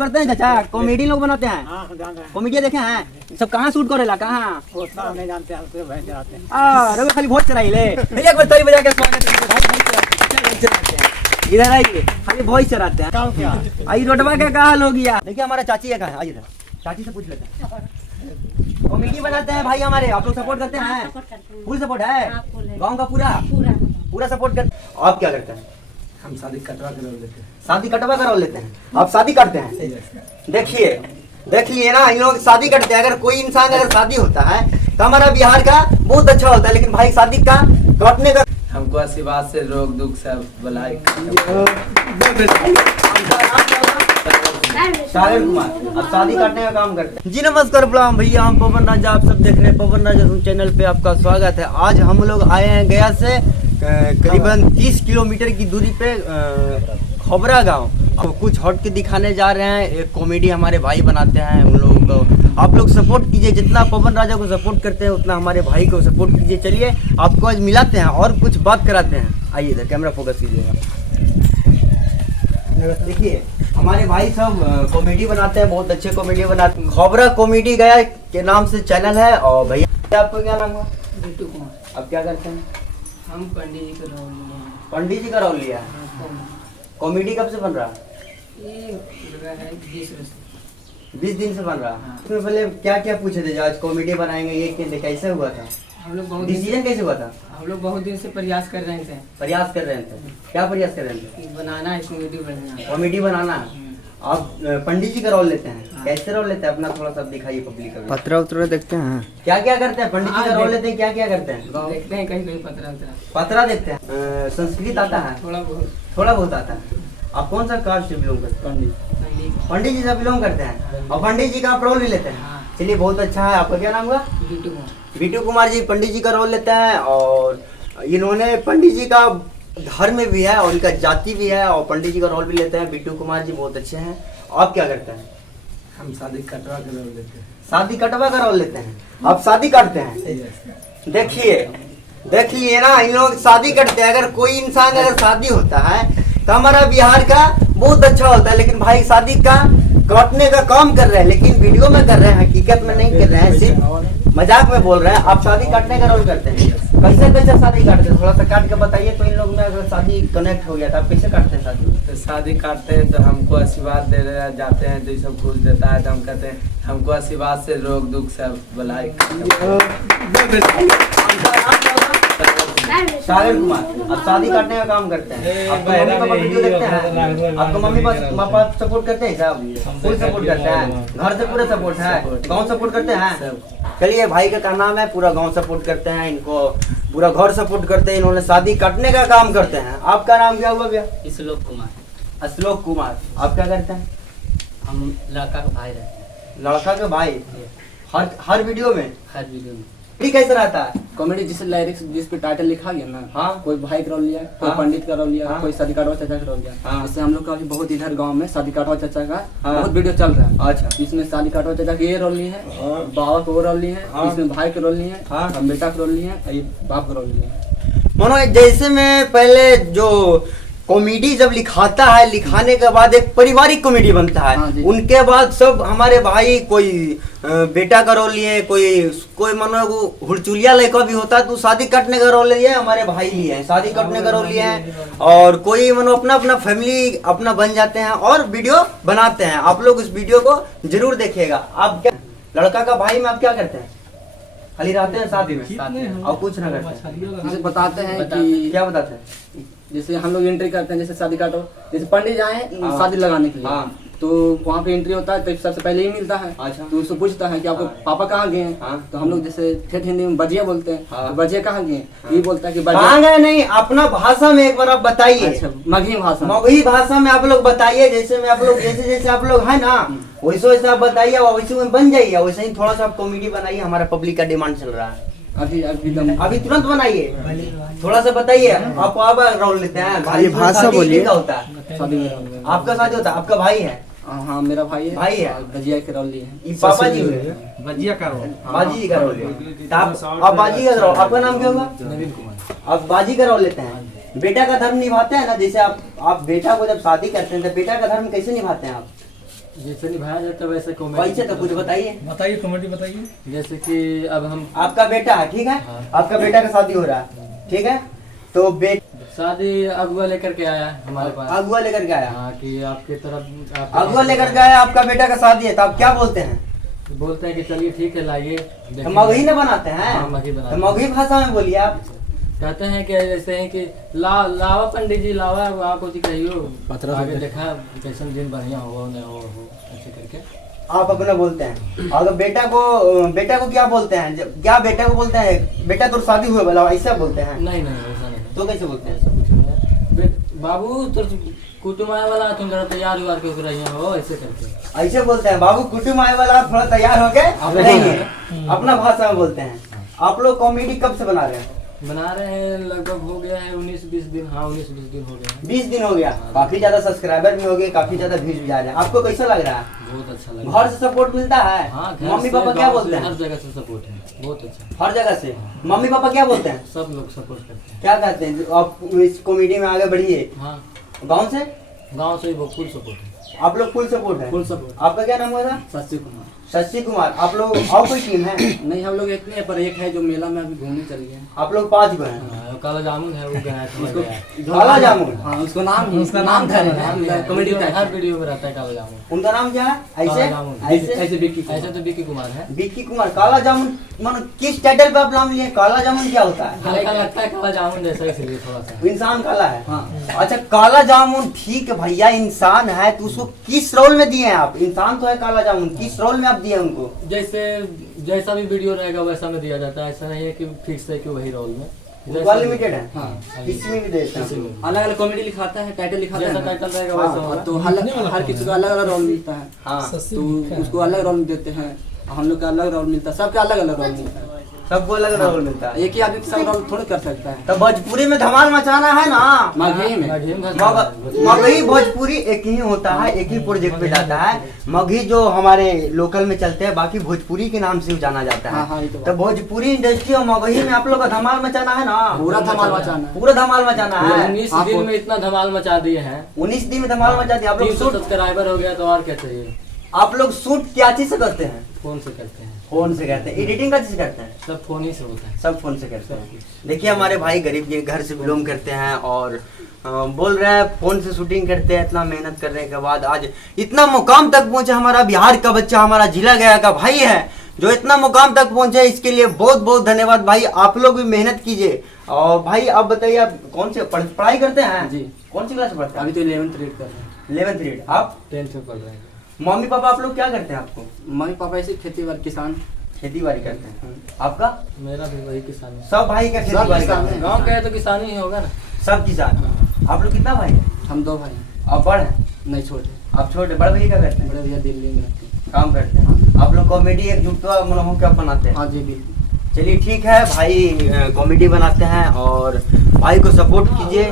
करते हैं चाचा, कॉमेडी लोग बनाते हैं। कॉमेडी देखे हैं सब कहाँ शूट करेला कहाँ नहीं जानते हैं, रवि खाली वोट चढ़ाई ले एक बार ताली बजा के स्वागत है। इधर आइए, खाली वॉइस चढ़ाते हैं। काम क्या आई रोडवा का क्या हाल हो गया। देखिए हमारा चाची है कहाँ, आइए चाची से पूछ लेते हैं। कॉमेडी बनाते हैं भाई हमारे, आप लोग सपोर्ट करते हैं? फुल सपोर्ट है गांव का पूरा सपोर्ट करते। आप क्या करते हैं? हम शादी कटवा कर लेते हैं। शादी कटवा करा लेते हैं, आप शादी करते हैं? देखिए देख लिए ना, इन लोग शादी करते हैं। अगर कोई इंसान अगर शादी होता है तो हमारा बिहार का बहुत अच्छा होता है, लेकिन भाई शादी का कटने का हमको आशीर्वाद से रोग दुख सब भलाई। सागर कुमार अब शादी काटने का काम करते हैं। जी नमस्कार प्रणाम भैया, हम पवन राजा, आप सब देख रहे हैं पवन राजा चैनल पे आपका स्वागत है। आज हम लोग आए हैं गया से करीबन 30 किलोमीटर की दूरी पे खबरा गांव। अब कुछ हट के दिखाने जा रहे हैं। एक कॉमेडी हमारे भाई बनाते हैं, उन लोगों को आप लोग सपोर्ट कीजिए। जितना पवन राजा को सपोर्ट करते हैं उतना हमारे भाई को सपोर्ट कीजिए। चलिए आपको आज मिलाते हैं और कुछ बात कराते हैं। आइए इधर कैमरा फोकस कीजिएगा। देखिए हमारे भाई सब कॉमेडी बनाते हैं, बहुत अच्छे कॉमेडी बनाते हैं। खबरा कॉमेडी गया के नाम से चैनल है। और भैया आपको क्या नाम है? बिट्टू कुमार। अब क्या करते हैं? हम पंडित जी का रोल लिए हैं। पंडित जी का रोल लिया है। कॉमेडी कब से बन रहा है? ये लगा है 20 दिन से बन रहा है। हाँ। इसमें पहले क्या क्या पूछे थे? आज कॉमेडी बनाएंगे, ये कैसे हुआ था? हम लोग बहुत डिसीजन कैसे हुआ था? हम लोग बहुत दिन से प्रयास कर रहे थे प्रयास कर रहे थे। क्या प्रयास कर रहे थे? कि बनाना है, कॉमेडी बनाना। कॉमेडी बनाना है। आप पंडित जी का रोल लेते हैं। हाँ। कैसे रोल लेते हैं? अपना थोड़ा सा दिखाइए पब्लिक को। पत्रा उतरा देखते हैं। क्या क्या करते हैं? पंडित जी का हाँ, रोल लेते हैं, क्या क्या करते हैं? देखते हैं कहीं कहीं पतरा उतरा पतरा देखते हैं। संस्कृत आता है? थोड़ा बहुत आता है। आप कौन सा कास्ट से बिलोंग करते हैं? पंडित जी से बिलोंग करते हैं और पंडित जी का आप रोल भी लेते हैं। हाँ। चलिए बहुत अच्छा है। आपका क्या नाम हुआ? बिट्टू कुमार। बिट्टू कुमार जी पंडित जी का रोल लेते हैं। और इन्होंने पंडित जी का धर्म भी है और इनका जाति भी है और पंडित जी का रोल भी लेते हैं। बिट्टू कुमार जी बहुत अच्छे हैं। आप क्या करते हैं? हम शादी कटवा कर लेते हैं। शादी कटवा का रोल लेते हैं। आप शादी करते हैं? देख लिए ना, इन लोग शादी करते हैं। अगर कोई इंसान अगर शादी होता है तो हमारा बिहार का बहुत अच्छा होता है, लेकिन भाई शादी का काटने का काम कर रहे हैं, लेकिन वीडियो में कर रहे हैं, हकीकत में नहीं कर रहे हैं, सिर्फ मजाक में बोल रहे हैं। आप शादी काटने का रोल करते हैं। कैसे शादी काटते हैं? थोड़ा सा काट के बताइए तो इन लोग में अगर शादी कनेक्ट हो गया था, आप कैसे काटते हैं शादी? तो शादी काटते हैं तो हमको आशीर्वाद दे रहे जाते हैं, जो सब खुश देता है तो हम कहते हैं हमको आशीर्वाद से रोग दुख सब भलाई। सागर कुमार अब शादी काटने का काम करते हैं। आपका मम्मी पापा वीडियो देखते हैं? आपको मम्मी पापा सपोर्ट करते हैं? सब फुल सपोर्ट करते हैं, घर से पूरा सपोर्ट है, गांव सपोर्ट करते हैं। चलिए भाई का क्या नाम है? पूरा गांव सपोर्ट करते हैं इनको, पूरा घर सपोर्ट करते हैं। इन्होंने शादी काटने का काम करते हैं। आपका नाम क्या हुआ भैया? श्लोक कुमार। श्लोक कुमार। आप क्या करते हैं? हम लड़का का भाई रहते हैं। लड़का के भाई। हर वीडियो में हर वीडियो में ठीक कैसे रहता है? कॉमेडी जिस लिरिक्स जिस पे टाइटल लिखा गया ना, हाँ। कोई भाई का रोल लिया, कोई हाँ। पंडित का रोल लिया, हाँ। कोई शादी काटवा चाचा का रोल लिया। हाँ। इससे हम लोग का अभी बहुत इधर गांव में शादी काटवा चाचा का हाँ। बहुत वीडियो चल रहा है। अच्छा। इसमें शादी काटवा चाचा के ये रोल लिए है, बाबा का वो रोल लिए है, हाँ। इसमें भाई के रोल लिए है, हाँ। हम बेटा का रोल लिए है, ये बाप का रोल लिए है। मानो जैसे मैं पहले जो कॉमेडी जब लिखाता है, लिखाने के बाद एक पारिवारिक कॉमेडी बनता है। हाँ जी। उनके बाद सब हमारे भाई कोई बेटा का रोल लिए, कोई मानो वो हुड़चुलिया लड़का भी होता है तो शादी कटने का रोल लिए, हमारे भाई लिए हैं शादी कटने का रोल लिए हैं। और कोई मानो अपना अपना फैमिली अपना बन जाते हैं और वीडियो बनाते हैं। आप लोग इस वीडियो को जरूर देखिएगा। आप क्या लड़का का भाई में आप क्या करते हैं? खाली रहते हैं शादी में और कुछ ना करते हैं? जैसे बताते हैं कि क्या बताते हैं? जैसे हम लोग एंट्री करते हैं, जैसे शादी काटो, जैसे पंडित जाए हाँ। शादी लगाने के लिए, हाँ। तो वहाँ पे एंट्री होता है तो सबसे पहले ही मिलता है। अच्छा। तो उससे पूछता है कि आपको हाँ। पापा कहाँ गए हैं? हाँ। तो हम लोग जैसे ठेठ हिंदी में बजिया बोलते हैं, हाँ। तो बजिया कहाँ गए? हाँ। ये बोलता है कि कहाँ बजिया। गए? नहीं, अपना भाषा में एक बार आप बताइए। अच्छा, मगही भाषा। मगही भाषा में आप लोग बताइए। जैसे में आप लोग जैसे आप लोग है ना, वैसे वैसे आप बताइए, वैसे में बन जाइए। वैसे ही थोड़ा सा आप कॉमेडी बनाइए, हमारा पब्लिक का डिमांड चल रहा है। अभी तुरंत बनाइए, थोड़ा सा बताइए। आप रोल लेते हैं? खाली भाषा शादी बोलिए। का होता है? शादी में आपका शादी होता है? आपका भाई है? हाँ, मेरा भाई है। भाई है? और बजिया के रोल लिए हैं। ये पापा जी हुए? बजिया का रोल। बाजी का रोल है। तो आप बाजी का रोल, आपका नाम क्या होगा? नवीन कुमार। आप बाजी का रोल लेते हैं। बेटा का धर्म निभाते हैं ना? जैसे आप बेटा को जब शादी करते हैं तो बेटा का धर्म कैसे निभाते हैं आप? जैसे निभाया जाता है वैसे कॉमेडी कैसे तो कुछ बताइए। बताइए, कॉमेडी बताइए। जैसे कि अब हम आपका बेटा है, ठीक है, हाँ। आपका बेटा का शादी हो रहा है, ठीक है, तो शादी अगुआ लेकर के आया हमारे पास। अगुआ लेकर के आया, हाँ कि आपके तरफ अगुआ लेकर के आया, आपका बेटा का शादी है, तो आप क्या बोलते हैं? बोलते हैं कि चलिए ठीक है लाइए देखेंगे। तो मगही ना बनाते हैं? हाँ, मगही बनाते तो हैं। मगही भाषा में बोलिए आप। कहते हैं कि ऐसे हैं कि लावा पंडित जी लावा वहाँ को कहियो आगे देखा कैसन दिन बढ़िया हो न हो ऐसे करके आप अपना बोलते हैं। अगर बेटा को क्या बोलते हैं? क्या बेटा को बोलते हैं बेटा तो शादी हुआ बोला, ऐसा बोलते हैं? नहीं ऐसा नहीं। तो कैसे बोलते हैं? ऐसा कुछ नहीं है। बाबू तो कुटुंब आने वाला तुम जरा तैयार हुआ के रही हो ऐसे करके ऐसे बोलते हैं, बाबू कुटुंब आए वाला थोड़ा तैयार होके रहेंगे, अपना भाषा में बोलते हैं। आप लोग कॉमेडी कब से बना रहे हैं? बना रहे हैं लगभग हो गया है 19-20 दिन। हाँ 19-20 दिन हो गया है। 20 दिन हो गया। काफी ज्यादा सब्सक्राइबर भी हो गए, काफी ज्यादा व्यूज भी आ रहे हैं। आपको कैसा लग रहा है? बहुत अच्छा लगा। घर से सपोर्ट मिलता है? हाँ घर मम्मी से, पापा क्या गाँव बोलते से, हैं? हर जगह से सपोर्ट है, बहुत अच्छा। हर जगह से मम्मी पापा क्या बोलते हैं? सब लोग सपोर्ट करते हैं। क्या कहते हैं आप इस कॉमेडी में आगे बढ़िए? हाँ गाँव से? गाँव से भी फुल सपोर्ट है। आप लोग फुल सपोर्ट है? Full support. आपका क्या नाम हुआ था? शशि कुमार। शशि कुमार। आप लोग और कोई टीम है? नहीं हम लोग इतने पर एक है जो मेला में अभी घूमने चल गए हैं। आप लोग 5 गो हैं। हाँ, काला जामुन है वो गया था उसको काला जामुन? हाँ उसको नाम धरे हैं कॉमेडी का हर वीडियो में रहता है काला जामुन। उनका नाम क्या है? काला ऐसे जामुन। ऐसे ऐसे तो विक्की कुमार है। विक्की कुमार। काला जामुन मानो किस टाइटल पे आप नाम लिए? काला जामुन क्या होता है? हल्का लगता है काला जामुन जैसा इसलिए थोड़ा सा। इंसान काला है? हाँ। अच्छा काला जामुन ठीक है भैया, इंसान है तो उसको किस रोल में दिए हैं आप? इंसान तो है काला जामुन, किस रोल में आप दिए उनको? जैसा भी वीडियो रहेगा वैसा में दिया जाता है। ऐसा नहीं है कि फिक्स है कि वही रोल में। अनलिमिटेड है? हाँ किसी में भी देते हैं। अलग अलग कॉमेडी लिखाता है, टाइटल लिखाता है, जैसा टाइटल रहेगा वैसा होगा। तो हर किसी को अलग अलग रोल मिलता है। हाँ तो उसको अलग रोल देते हैं, हम लोग का अलग रोल मिलता है, सबका अलग अलग रोल मिलता है। सबको अलग अलग रोल मिलता है। एक ही आदमी सब रोल थोड़ी कर सकता है। तो भोजपुरी में धमाल मचाना है ना? मगही में मगही भोजपुरी एक ही होता है, एक ही प्रोजेक्ट पे जाता है। मगही जो हमारे लोकल में चलते हैं, बाकी भोजपुरी के नाम से जाना जाता हाँ, है। ये तो तो भोजपुरी इंडस्ट्री और मगही में आप लोग का धमाल मचाना है ना? पूरा धमाल मचाना है। पूरा धमाल मचाना है। 19 दिन में इतना धमाल मचा दिए हैं। 19 दिन में धमाल मचा दिया। आप लोग 300 सब्सक्राइबर हो गया तो और क्या चाहिए। आप लोग शूट क्या चीज से करते हैं? फोन से करते हैं। फोन से करते हैं। एडिटिंग का चीज करते हैं? सब फोन ही से होता है। सब फोन से करते हैं। देखिए हमारे भाई गरीब के घर से बिलोंग करते हैं और बोल रहे हैं फोन से शूटिंग करते हैं। इतना मेहनत करने के बाद आज इतना मुकाम तक पहुंचे। हमारा बिहार का बच्चा, हमारा जिला गया का भाई है जो इतना मुकाम तक पहुंचे, इसके लिए बहुत बहुत धन्यवाद भाई। आप लोग भी मेहनत कीजिए। और भाई आप बताइए, आप कौन से पढ़ाई करते हैं? जी। कौन सी क्लास पढ़ते हैं? अभी तो 11th रीड कर रहे हैं। 11th read. आप 10th में पढ़ रहे हैं। मम्मी पापा आप लोग क्या करते हैं? आपको मम्मी पापा ऐसे खेती बाड़ी किसान। खेती बाड़ी करते हैं। आपका? मेरा भी वही किसान है। सब भाई का खेती बाड़ी करते हैं। गाँव का है तो किसान ही होगा ना। सब किसान। आप लोग कितना भाई हैं? हम 2 भाई हैं। आप बड़ हैं? नहीं छोटे। आप छोटे? बड़े भैया क्या करते हैं? बड़े भैया दिल्ली में रहते हैं। काम करते हैं। आप लोग कॉमेडी एकजुटता मतलब हो क्या बनाते हैं? हाँ जी बिल्कुल। चलिए ठीक है भाई, कॉमेडी बनाते हैं और भाई को सपोर्ट कीजिए।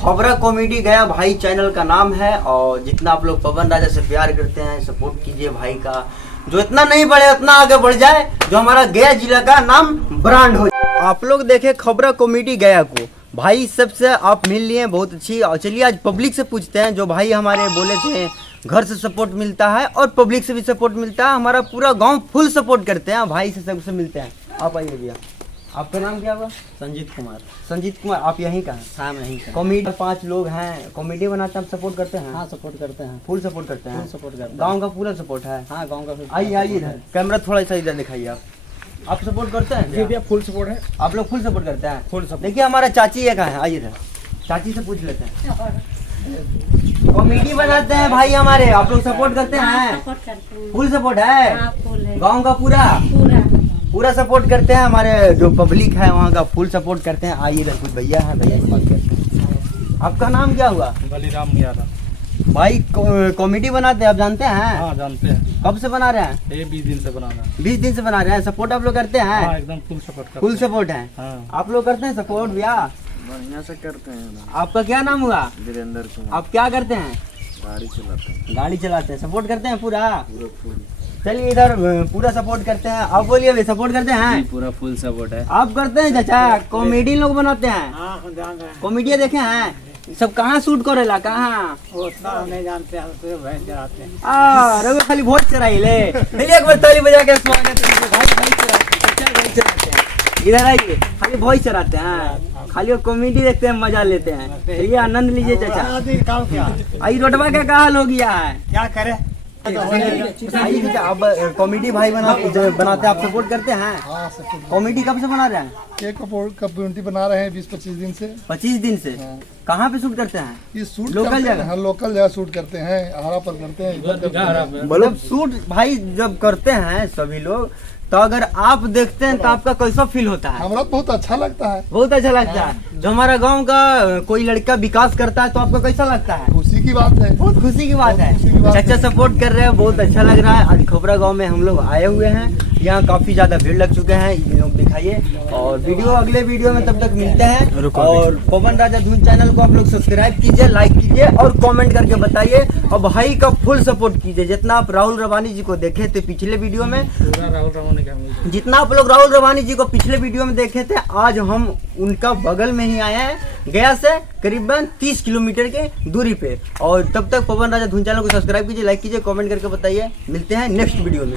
खबरा कॉमेडी गया भाई चैनल का नाम है। और जितना आप लोग पवन राजा से प्यार करते हैं, सपोर्ट कीजिए भाई का। जो इतना नहीं बढ़े उतना आगे बढ़ जाए, जो हमारा गया जिला का नाम ब्रांड हो। आप लोग देखे खबरा कॉमेडी गया को, भाई सबसे आप मिल लिए, बहुत अच्छी। और चलिए आज पब्लिक से पूछते हैं। जो भाई हमारे बोले थे घर से सपोर्ट मिलता है और पब्लिक से भी सपोर्ट मिलता है। हमारा पूरा गांव फुल सपोर्ट करते हैं, भाई से सबसे मिलते हैं। आप आइए भैया, आपका नाम क्या हुआ? संजीत कुमार। संजीत कुमार। आप यहीं का हैं? हाँ मैं यहीं का। कॉमेडी 5 लोग हैं, कॉमेडी बनाते हैं, आप सपोर्ट करते हैं? हाँ सपोर्ट करते हैं। फुल सपोर्ट करते हैं? फुल सपोर्ट करते हैं। गांव का पूरा सपोर्ट है? हाँ गांव का भी। आइए आइए इधर, कैमरा थोड़ा सा इधर दिखाइए। आप सपोर्ट करते हैं? जी भैया फुल सपोर्ट है। आप लोग फुल सपोर्ट करते हैं? Full support. देखिए हमारा चाची एक है, आइए इधर, चाची से पूछ लेते हैं। कॉमेडी बनाते हैं भाई हमारे, आप लोग सपोर्ट करते हैं? सपोर्ट करते हैं। फुल सपोर्ट है? हाँ, फुल है। गांव का पूरा पूरा पूरा सपोर्ट करते हैं। हमारे जो पब्लिक है वहाँ का फुल सपोर्ट करते हैं। आइए इधर कुछ भैया है, भैया से बात करते हैं। आपका नाम क्या हुआ? बलिराम यादव। भाई कॉमेडी बनाते हैं, आप जानते हैं? हाँ जानते हैं। कब से बना रहे हैं? ये 20 दिन से बनाना। 20 दिन से बना रहे हैं। सपोर्ट आप लोग करते हाँ हैं? एकदम फुल सपोर्ट करते फुल सपोर्ट है? हाँ। आप लोग करते हैं सपोर्ट भैया? बढ़िया से करते हैं। आपका क्या नाम हुआ? वीरेंद्र कुमार। आप क्या करते हैं? गाड़ी चलाते हैं। गाड़ी चलाते हैं। सपोर्ट करते हैं पूरा? चलिए इधर पूरा सपोर्ट करते हैं। आप बोलिए अभी, सपोर्ट करते हैं? पूरा फुल सपोर्ट है। आप करते हैं चाचा? कॉमेडी लोग बनाते हैं, कॉमेडिया देखे हैं? सब कहाँ शूट करेला कहाँ? उतना हम नहीं जानते, हम तो भैंस चराते हैं। रघु खाली भोज चराई ले। चलिए एक बार ताली बजा के स्वागत कीजिए। भाई भोज चराते हैं। इधर आइए, खाली भोज चराते हैं, खाली वो कॉमेडी देखते हैं, मजा लेते हैं। चलिए आनंद लीजिए चाचा। काम क्या आई रोडवा का क्या हाल हो गया है? क्या करे? आइए चाचा, अब कॉमेडी भाई बनाते हैं, आप सपोर्ट करते हैं? हाँ सब कॉमेडी कब से बना रहे हैं? केक कम्युनिटी बना रहे हैं 20-25 दिन से। 25 दिन से। हाँ। कहाँ पे शूट करते हैं? ये शूट लोकल करते हैं, जगह? हाँ लोकल जगह शूट करते हैं, आरा पर करते हैं, इधर करते हैं। मतलब शूट भाई जब करते हैं सभी लोग, तो अगर आप देखते हैं तो आपका कैसा फील होता है? हमारा बहुत अच्छा लगता है, बहुत अच्छा लगता है। जो हमारा गांव का कोई लड़का विकास करता है तो आपको कैसा लगता है? खुशी की बात है। बहुत खुशी की बात बहुत खुशी की है। बात चाचा सपोर्ट कर रहे हैं, बहुत अच्छा लग रहा है। आज खोपरा गांव में हम लोग आए हुए हैं, यहाँ काफी ज्यादा भीड़ लग चुके हैं, ये लोग दिखाइए। और वीडियो अगले वीडियो में तब तक मिलते हैं। और पवन राजा धुन चैनल को आप लोग सब्सक्राइब कीजिए, लाइक कीजिए और कमेंट करके बताइए। और भाई का फुल सपोर्ट कीजिए। जितना आप राहुल रवानी जी को देखे थे पिछले वीडियो में, राहुल रवानी का मिल जितना आप लोग राहुल रवानी जी को पिछले वीडियो में देखे थे, आज हम उनका बगल में ही आए हैं, गया से करीबन 30 किलोमीटर के दूरी पे। और तब तक पवन राजा धुन चैनल को सब्सक्राइब कीजिए, लाइक कीजिए, कमेंट करके बताइए। मिलते हैं नेक्स्ट वीडियो में।